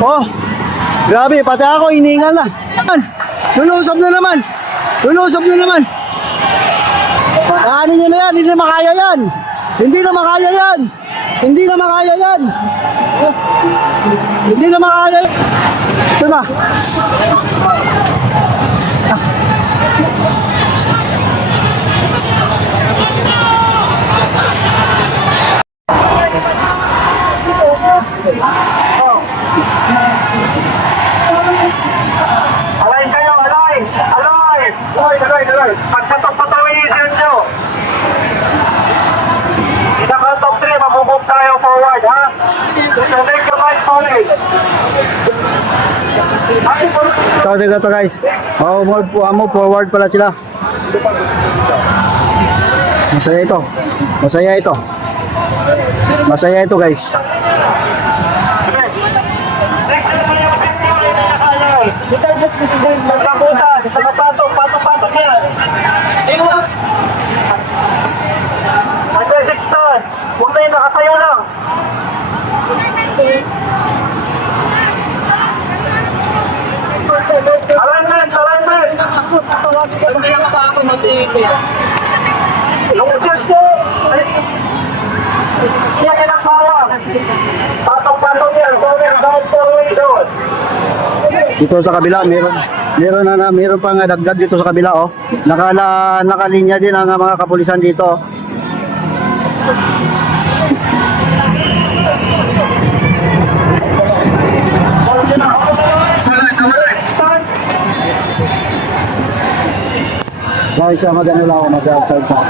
Oh, grabe, pati ako hiningal na. Lulusob na naman. Lulusob na naman. Ano nyo na yan, hindi na makaya yan. Hindi na makaya yan. Hindi na makaya yan. Oh, hindi na makaya yan. Ito na. Alay kayo, alay! Alay! Alay! Pagpatok-patawin yung isip nyo! Pinaka-top 3, mamumove tayo forward, ha? So make the right solid. Ito guys. Oh, move forward pala sila. Masaya ito. Masaya ito. Masaya ito guys. Paglabutan, sa patok yan. Mag-6 tons. Huwag na yung nakasayo lang. Alignment! Lungsod po! Iyan yan ang sawang. Patok yan. Down formation. Dito sa kabila, meron pang dagdag dito sa kabila, oh. Nakalinya din ang mga kapulisan dito. Guys, siya magano lang ako, mag-outside pa.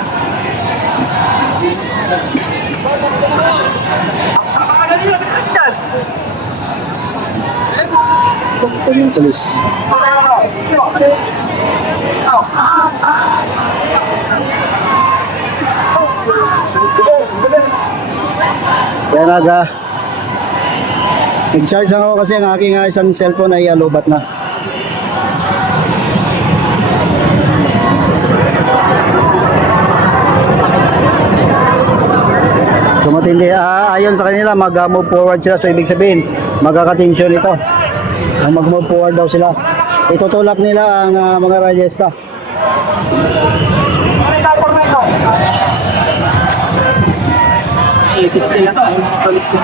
Ito yung pulis. Kaya nag-charge ako kasi ang aking isang cellphone ay lobat na. Kumatindi, ayon sa kanila mag-move forward sila, so ibig sabihin magkaka-tension ito. Mag-move forward daw sila. Itutulak nila ang mga radyesta. Ikit sila to, polis na.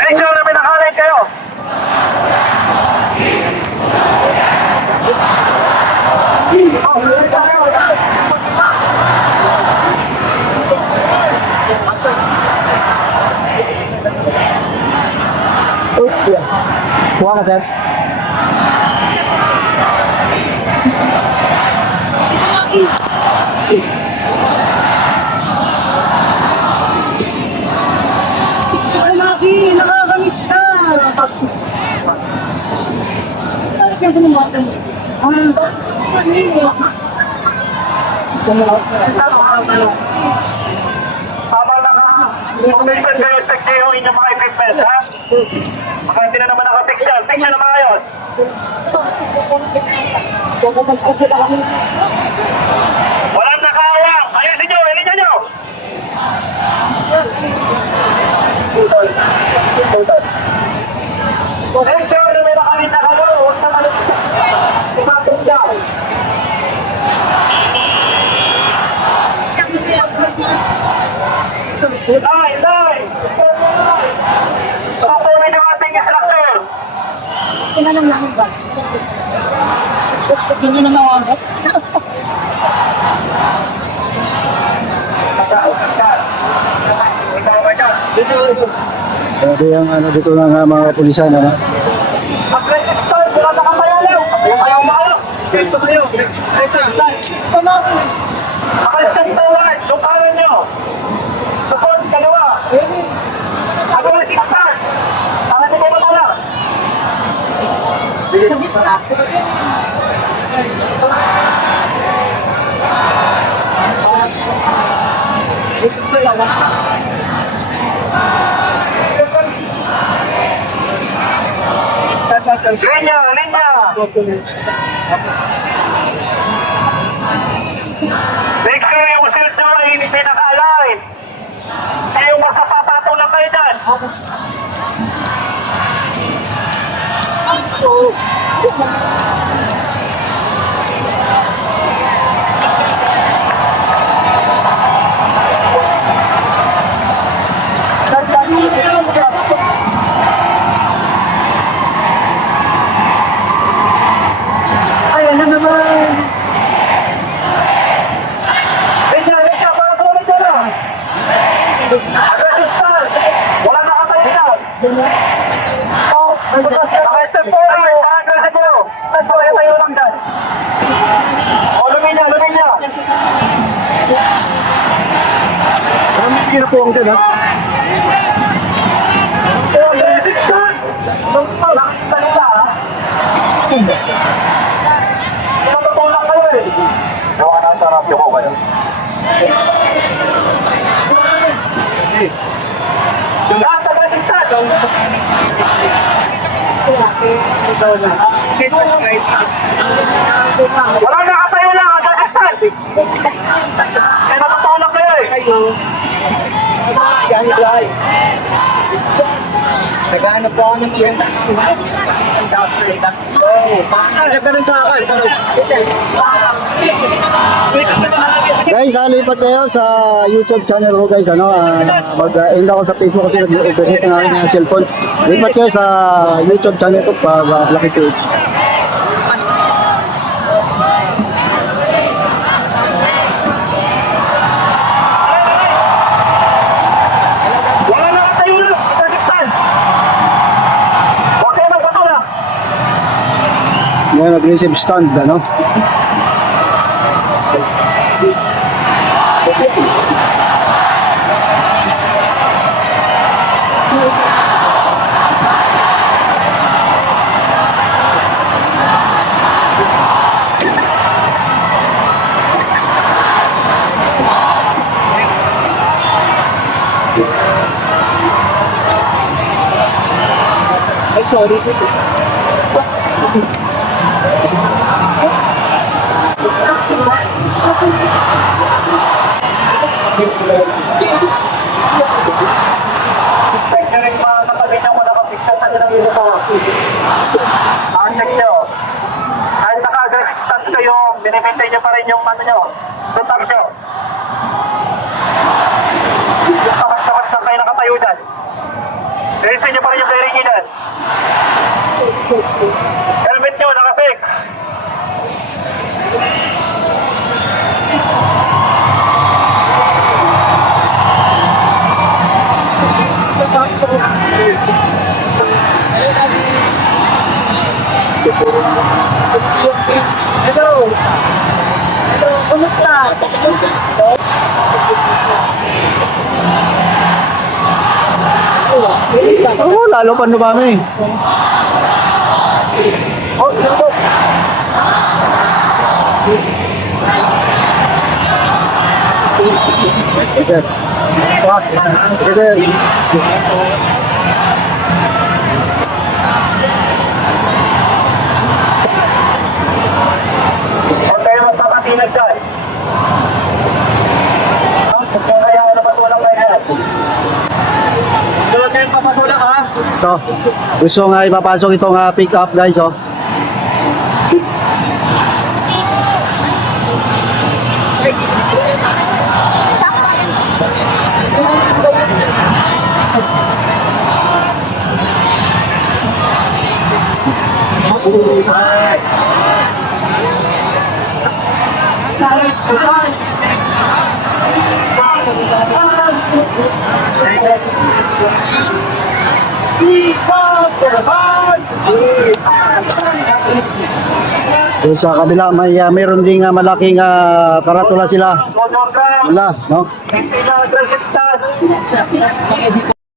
Make sure na may nakalit kayo. Kuha ka, sir. Ay, Maki, nakakamiss ka. Ano kaya naman? Habang naka-information kayo, check kayo yung inyong mga equipment, ha? Baka hindi na naman naka-fix yan. Fix yan na maayos. Walang nakawang. Ayusin nyo, ilinya nyo. Make sure na may nakalit na kalo. Huwag na malagsak. Tumatong dyan. Dai! Papuwi ng ating instructor. Tinanong namin ba? Hindi na mawagat. Ito yung dito ng mga kapulisan, ano? Mag-resist start, wala na kang mayalaw. Ayaw makalak. Dito kayo. Resist start. Mag-resist forward. Sukaran nyo. Support, kalawa. Mag-resist start. Para di ko matala. Ito sa'yo, Linya, linya. Make sure yung shield nyo ay hindi naka-align. Kaya yung basta papatong lang kayo dyan. Ayan na naman. Linya, linya, para tuloy ka na. Aggressive start. Wala nakatayo na. Naka-step forward. Aggressive mo. Tayo lang dyan. O, luminya, luminya. Maraming pinapuwang dyan, ha? Aggressive start. Salita, ha? Matutulak kayo eh. Gawa na ang sarap yung kayo. Last aggressive start. Wala nakatayo lang. Aggressive start. Kaya matutulak kayo eh. Naghahanap po ako ng swelda. Assistant doctor. Tapos, ganun sa akin. Guys, lipat kayo sa YouTube channel ko guys, ano, mag-end ako sa Facebook kasi nag-overheat ng aking cellphone. Lipat kayo sa YouTube channel ko para Lucky Page. Wala nakatayo lang. Aggressive start. Huwag kayo magpatulak. Ngayon, nag-receive stand, ano. Ay, sorry. Check nyo rin mga katabi nyo kung nakapiksa sa nyo ng ito. Ang check nyo. Kahit naka-aggressive stance kayo, minimaintain nyo pa rin yung ano nyo. Tutak nyo. Tamas-tamas lang kayo nakatayo dyan. Release nyo pa rin yung bearing nyo dyan. Helmet nyo, naka-fix. Hello. Hello, kumusta? Oh, lalo pa dumami. Oh, dito. Kasi, Huwag kayo magpapatinag dyan. Kaya ano ba tulak kayo dyan? Tulad kayong papatulak, ha? ito, gusto nga ipapasok itong pick up guys, oh. Doon sa kabila, mayroon ding malaking karatula sila. Motor grab. Wala, no? Aggressive stance.